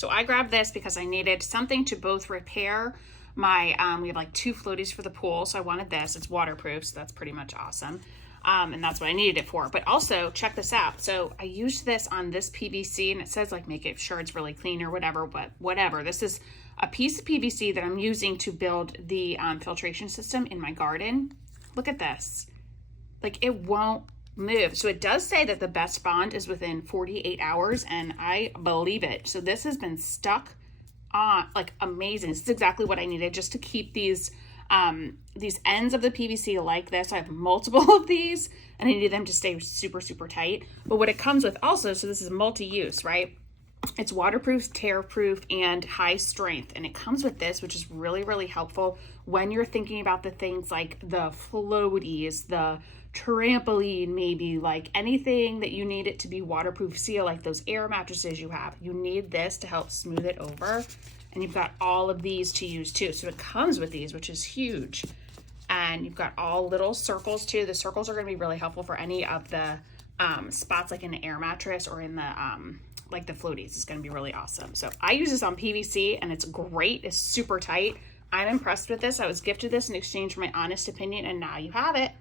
So I grabbed this because I needed something to both repair my, we have like 2 floaties for the pool. So I wanted this, it's waterproof. So that's pretty much awesome. And that's what I needed it for. But also check this out. So I used this on this PVC and it says like, make it sure it's really clean or whatever, but whatever. This is a piece of PVC that I'm using to build the filtration system in my garden. Look at this. Like it won't move. So it does say that the best bond is within 48 hours and I believe it. So this has been stuck on, like amazing. This is exactly what I needed just to keep these ends of the PVC like this. I have multiple of these and I needed them to stay super, super tight. But what it comes with also, so this is multi-use, right? It's waterproof, tear-proof, and high strength. And it comes with this, which is really, really helpful when you're thinking about the things like the floaties, the trampoline, maybe like anything that you need it to be waterproof seal, like those air mattresses you have. You need this to help smooth it over. And you've got all of these to use too. So it comes with these, which is huge. And you've got all little circles too. The circles are going to be really helpful for any of the spots like in the air mattress or in the like the floaties. Is going to be really awesome. So I use this on PVC and it's great. It's super tight. I'm impressed with this. I was gifted this in exchange for my honest opinion and now you have it.